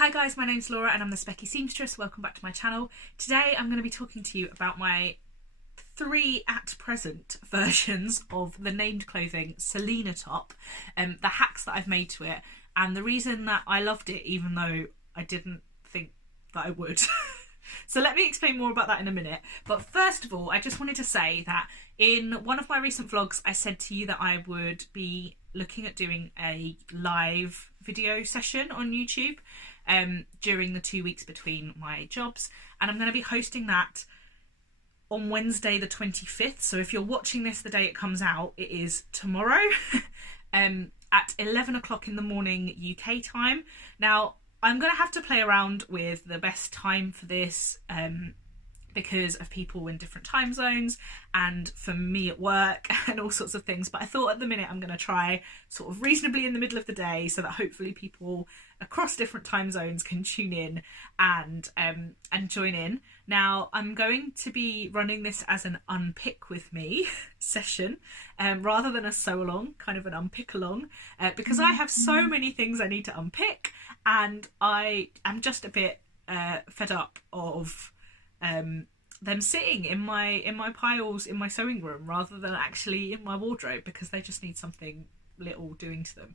Hi guys, my name's Laura and I'm the Specky Seamstress. Welcome back to my channel. Today I'm going to be talking to you about my 3 at present versions of the named clothing Selina top, the hacks that I've made to it, and the reason that I loved it even though I didn't think that I would. So let me explain more about that in a minute. But first of all, I just wanted to say that in one of my recent vlogs, I said to you that I would be looking at doing a live video session on YouTube during the 2 weeks between my jobs. And I'm going to be hosting that on Wednesday the 25th. So if you're watching this the day it comes out, it is tomorrow at 11 o'clock in the morning UK time. Now, I'm going to have to play around with the best time for this because of people in different time zones and for me at work and all sorts of things. But I thought at the minute I'm going to try sort of reasonably in the middle of the day so that hopefully people across different time zones can tune in and join in. Now, I'm going to be running this as an unpick with me session rather than a sew along, kind of an unpick along, because I have so many things I need to unpick and I am just a bit fed up of them sitting in my piles in my sewing room rather than actually in my wardrobe because they just need something little doing to them.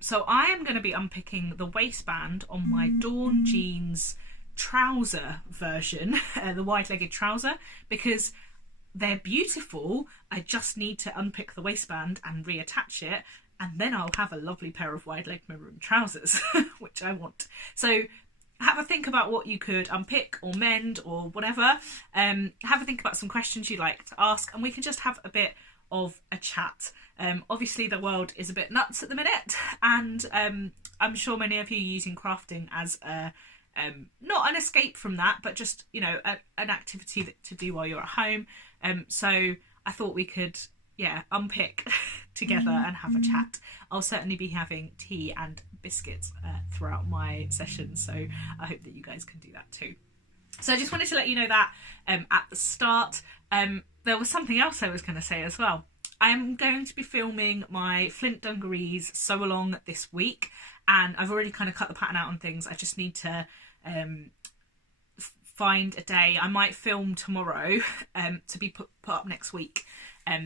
So I am going to be unpicking the waistband on my Dawn jeans trouser version, the wide-legged trouser, because they're beautiful. I just need to unpick the waistband and reattach it, and then I'll have a lovely pair of wide-leg maroon trousers, which I want. So have a think about what you could unpick or mend or whatever. Have a think about some questions you'd like to ask, and we can just have a bit of a chat. Obviously the world is a bit nuts at the minute, and I'm sure many of you are using crafting as a not an escape from that, but just, you know, an activity to do while you're at home. So I thought we could unpick together and have a chat. I'll certainly be having tea and biscuits throughout my session, so I hope that you guys can do that too. So I just wanted to let you know that at the start. There was something else I was going to say as well. I'm going to be filming my Flint Dungarees sew along this week, and I've already kind of cut the pattern out on things. I just need to find a day. I might film tomorrow to be put up next week,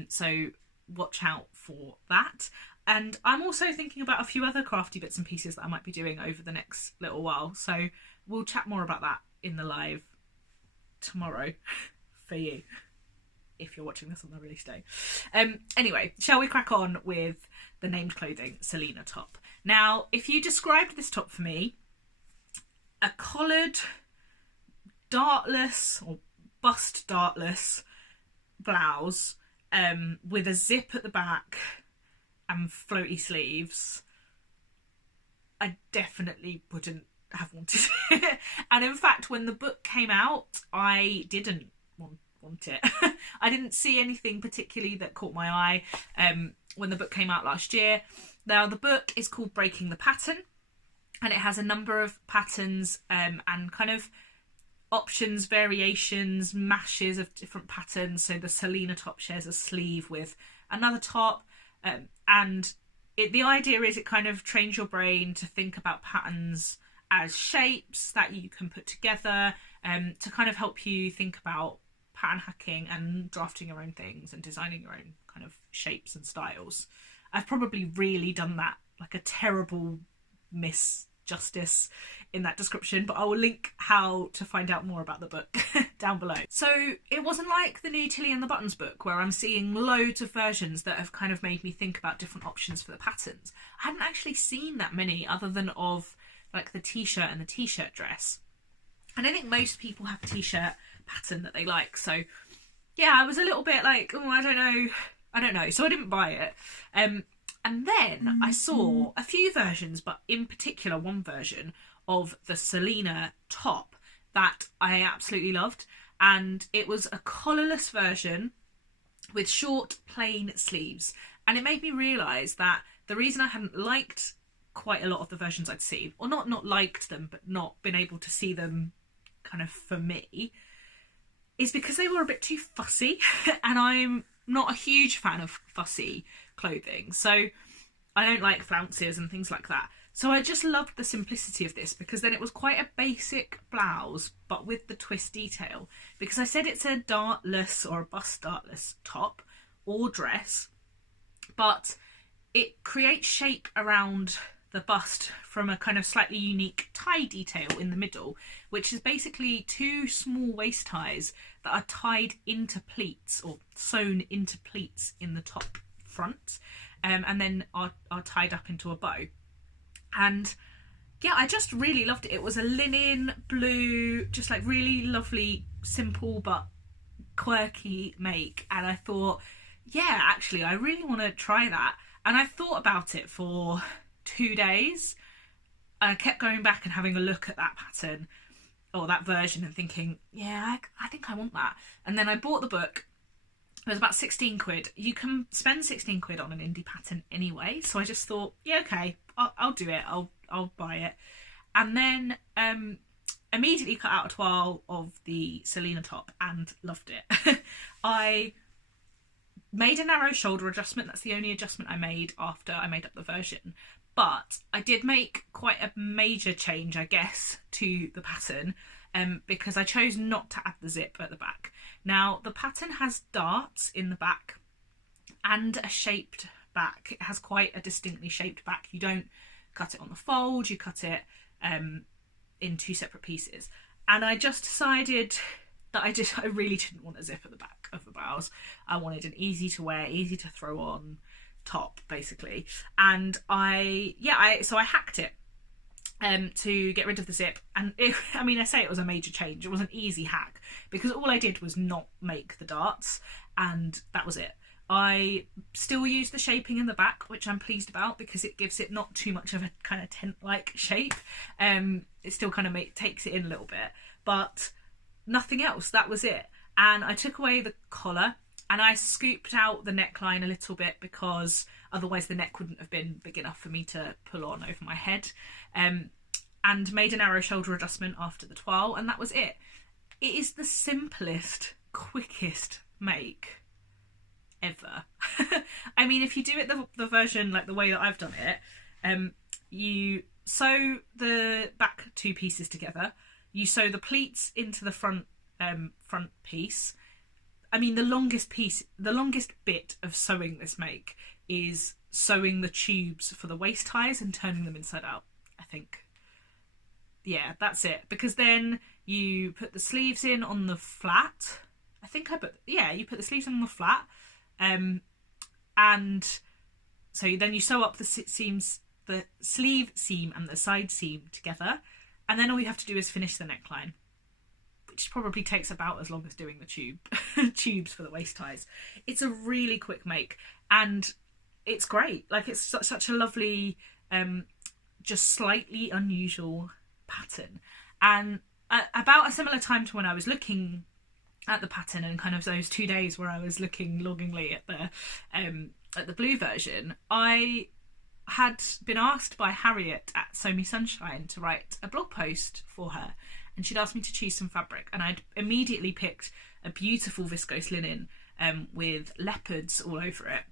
so watch out for that. And I'm also thinking about a few other crafty bits and pieces that I might be doing over the next little while, so we'll chat more about that in the live tomorrow for you, if you're watching this on the release day. Anyway, shall we crack on with the named clothing Selina top? Now, if you described this top for me, a collared, dartless or bust dartless blouse with a zip at the back and floaty sleeves, I definitely wouldn't have wanted it. And in fact, when the book came out, I didn't want it. I didn't see anything particularly that caught my eye when the book came out last year. Now, the book is called Breaking the Pattern, and it has a number of patterns and kind of options, variations, mashes of different patterns. So the Selina top shares a sleeve with another top, and the idea is it kind of trains your brain to think about patterns as shapes that you can put together to kind of help you think about pattern hacking and drafting your own things and designing your own kind of shapes and styles. I've probably really done that, like a terrible misjustice in that description, but I will link how to find out more about the book down below. So it wasn't like the new Tilly and the Buttons book where I'm seeing loads of versions that have kind of made me think about different options for the patterns. I hadn't actually seen that many other than of like the t-shirt and the t-shirt dress. And I think most people have a t-shirt pattern that they like. So yeah, I was a little bit like, oh, I don't know. So I didn't buy it. And then I saw a few versions, but in particular one version of the Selina top that I absolutely loved. And it was a collarless version with short plain sleeves. And it made me realise that the reason I hadn't liked quite a lot of the versions I'd seen, or not liked them, but not been able to see them kind of for me, is because they were a bit too fussy. And I'm not a huge fan of fussy clothing, so I don't like flounces and things like that. So I just loved the simplicity of this, because then it was quite a basic blouse, but with the twist detail. Because I said it's a dartless or a bust dartless top or dress, but it creates shape around the bust from a kind of slightly unique tie detail in the middle, which is basically two small waist ties that are tied into pleats or sewn into pleats in the top front, and then are tied up into a bow. And yeah, I just really loved it. It was a linen blue, just like really lovely, simple but quirky make. And I thought, yeah, actually, I really want to try that. And I thought about it for 2 days. I kept going back and having a look at that pattern or that version and thinking, yeah, I think I want that. And then I bought the book. It was about 16 quid. You can spend 16 quid on an indie pattern anyway. So I just thought, yeah, okay, I'll do it. I'll buy it. And then immediately cut out a toile of the Selina top and loved it. I made a narrow shoulder adjustment. That's the only adjustment I made after I made up the version. But I did make quite a major change, I guess, to the pattern, because I chose not to add the zip at the back. Now, the pattern has darts in the back and a shaped back. It has quite a distinctly shaped back. You don't cut it on the fold, you cut it in 2 separate pieces. And I just decided that I really didn't want a zip at the back of the blouse. I wanted an easy to wear, easy to throw on top, basically. And so I hacked it to get rid of the zip. And I say it was a major change. It was an easy hack, because all I did was not make the darts, and that was it. I still use the shaping in the back, which I'm pleased about, because it gives it not too much of a kind of tent-like shape. It still kind of takes it in a little bit, but nothing else. That was it. And I took away the collar, and I scooped out the neckline a little bit, because otherwise the neck wouldn't have been big enough for me to pull on over my head, and made a narrow shoulder adjustment after the toile, and that was it. It is the simplest, quickest make ever. I mean, if you do it the version like the way that I've done it, you sew the back 2 pieces together, you sew the pleats into the front piece. I mean, the longest bit of sewing this make is sewing the tubes for the waist ties and turning them inside out, I think. Yeah, that's it. Because then you put the sleeves in on the flat. You put the sleeves in on the flat. And so then you sew up the seams, the sleeve seam and the side seam together. And then all you have to do is finish the neckline, which probably takes about as long as doing the tubes for the waist ties. It's a really quick make, and it's great. Like, it's such a lovely, just slightly unusual pattern. And about a similar time to when I was looking at the pattern, and kind of those 2 days where I was looking longingly at the blue version, I had been asked by Harriet at Sew Me Sunshine to write a blog post for her, and she'd asked me to choose some fabric, and I'd immediately picked a beautiful viscose linen with leopards all over it.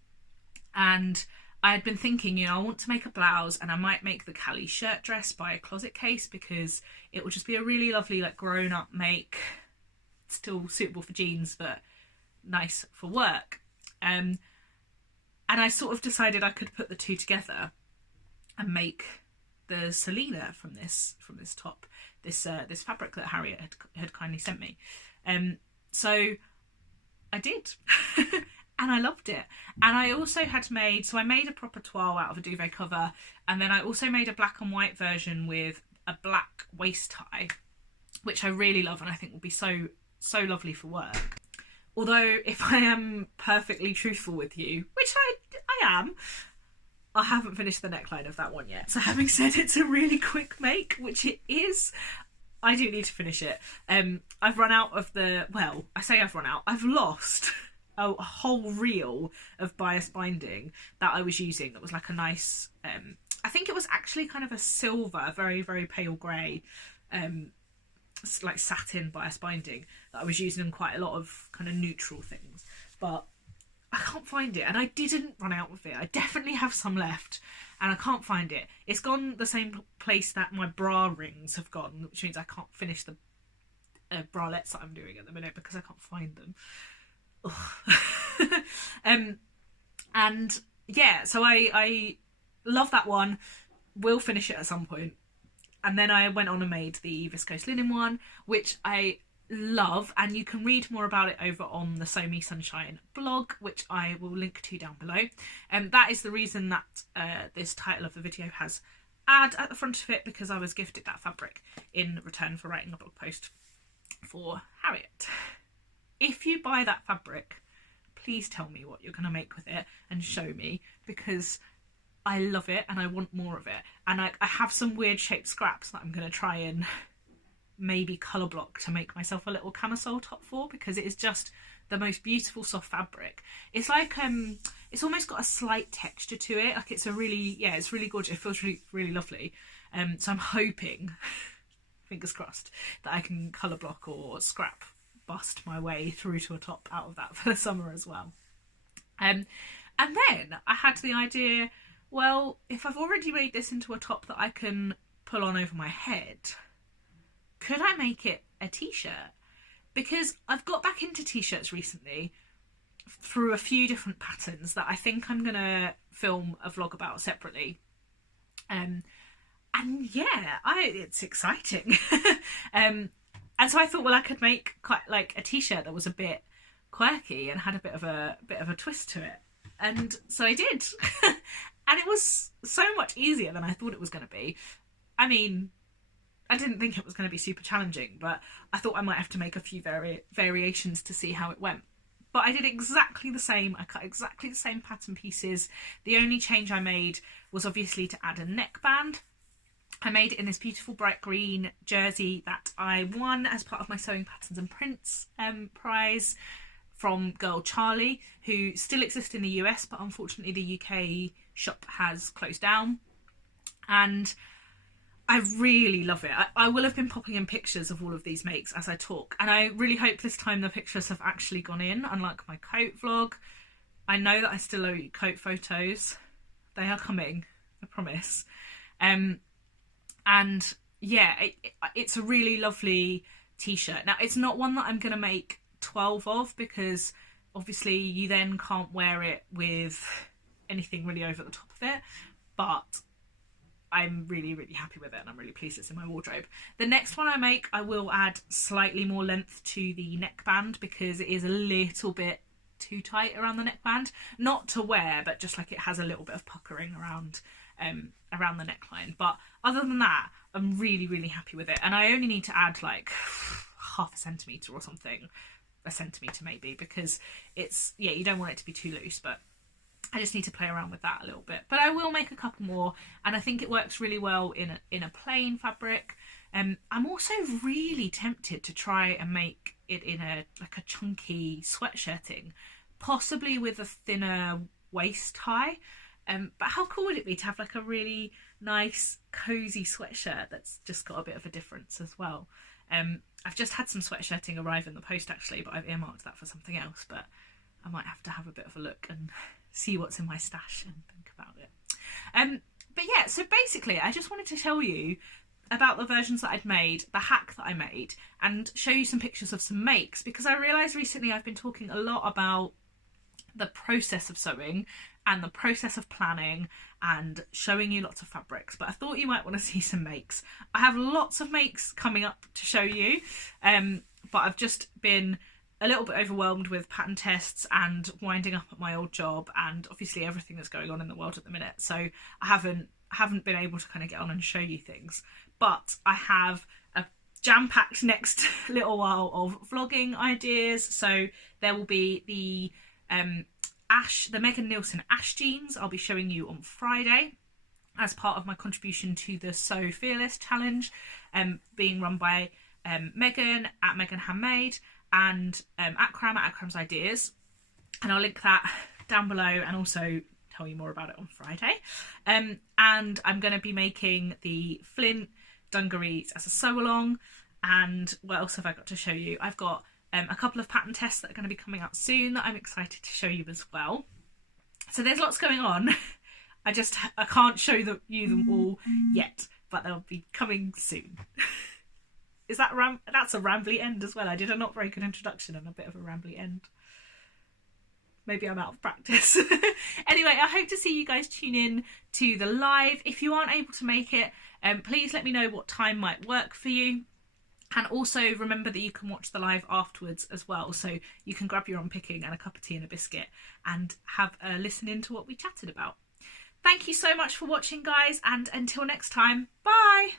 And I had been thinking, I want to make a blouse, and I might make the Callie shirt dress by a closet case, because it would just be a really lovely, like, grown-up make, still suitable for jeans but nice for work. And I sort of decided I could put the two together and make the Selina from this top, this fabric that Harriet had kindly sent me. So I did. And I loved it. And I also had made a proper toile out of a duvet cover, and then I also made a black and white version with a black waist tie, which I really love and I think will be so lovely for work. Although, if I am perfectly truthful with you, which I am, I haven't finished the neckline of that one yet. So having said it's a really quick make, which it is, I do need to finish it. I've run out of I've lost a whole reel of bias binding that I was using that was like a nice, I think it was actually kind of a silver, very, very pale grey, like satin bias binding that I was using in quite a lot of kind of neutral things. But I can't find it, and I didn't run out of it. I definitely have some left, and I can't find it. It's gone the same place that my bra rings have gone, which means I can't finish the bralettes that I'm doing at the minute because I can't find them. And yeah, so I love that one. Will finish it at some point. And then I went on and made the viscose linen one, which I love, and you can read more about it over on the Sew Me Sunshine blog, which I will link to down below. And that is the reason that this title of the video has ad at the front of it, because I was gifted that fabric in return for writing a blog post for Harriet. If you buy that fabric, please tell me what you're going to make with it and show me, because I love it and I want more of it. And I have some weird shaped scraps that I'm going to try and maybe colour block to make myself a little camisole top for, because it is just the most beautiful soft fabric. It's like it's almost got a slight texture to it. Like it's a really, yeah, it's really gorgeous. It feels really, really lovely. So I'm hoping, fingers crossed, that I can colour block or scrap bust my way through to a top out of that for the summer as well. And then I had the idea, well, if I've already made this into a top that I can pull on over my head, could I make it a t-shirt? Because I've got back into t-shirts recently through a few different patterns that I think I'm going to film a vlog about separately. And yeah, it's exciting. And so I thought, well, I could make quite like a t-shirt that was a bit quirky and had a bit of a twist to it. And so I did. And it was so much easier than I thought it was going to be. I mean, I didn't think it was going to be super challenging, but I thought I might have to make a few variations to see how it went. But I did exactly the same. I cut exactly the same pattern pieces. The only change I made was obviously to add a neckband. I made it in this beautiful bright green jersey that I won as part of my Sewing Patterns and Prints prize from Girl Charlie, who still exists in the US, but unfortunately the UK shop has closed down. And I really love it. I will have been popping in pictures of all of these makes as I talk, and I really hope this time the pictures have actually gone in, unlike my coat vlog. I know that I still owe you coat photos. They are coming, I promise. And yeah, it's a really lovely t-shirt. Now, it's not one that I'm going to make 12 of, because obviously you then can't wear it with anything really over the top of it, but I'm really, really happy with it and I'm really pleased it's in my wardrobe. The next one I make, I will add slightly more length to the neckband, because it is a little bit too tight around the neckband. Not to wear, but just like it has a little bit of puckering around the neckline. But other than that, I'm really, really happy with it. And I only need to add like half a centimetre or something, a centimetre maybe, because it's, yeah, you don't want it to be too loose, but I just need to play around with that a little bit. But I will make a couple more, and I think it works really well in a plain fabric. I'm also really tempted to try and make it in a chunky sweatshirting, possibly with a thinner waist tie. But how cool would it be to have like a really nice cozy sweatshirt that's just got a bit of a difference as well? I've just had some sweatshirting arrive in the post actually, but I've earmarked that for something else. But I might have to have a bit of a look and see what's in my stash and think about it. But yeah, so basically I just wanted to tell you about the versions that I'd made, the hack that I made, and show you some pictures of some makes, because I realised recently I've been talking a lot about the process of sewing and the process of planning and showing you lots of fabrics, but I thought you might want to see some makes. I have lots of makes coming up to show you, but I've just been a little bit overwhelmed with pattern tests and winding up at my old job and obviously everything that's going on in the world at the minute, so I haven't been able to kind of get on and show you things. But I have a jam-packed next little while of vlogging ideas. So there will be the Megan Nielsen Ash jeans I'll be showing you on Friday as part of my contribution to the Sew Fearless challenge, being run by Megan at Megan Handmade and at Cram's Ideas, and I'll link that down below and also tell you more about it on Friday. And I'm going to be making the Flint dungarees as a sew along. And what else have I got to show you? I've got a couple of pattern tests that are going to be coming out soon that I'm excited to show you as well. So there's lots going on. I can't show you them all yet, but they'll be coming soon. Is that that's a rambly end as well. I did a not very good introduction and a bit of a rambly end. Maybe I'm out of practice. Anyway, I hope to see you guys tune in to the live. If you aren't able to make it, please let me know what time might work for you. And also remember that you can watch the live afterwards as well. So you can grab your unpicking and a cup of tea and a biscuit and have a listen in to what we chatted about. Thank you so much for watching, guys. And until next time, bye.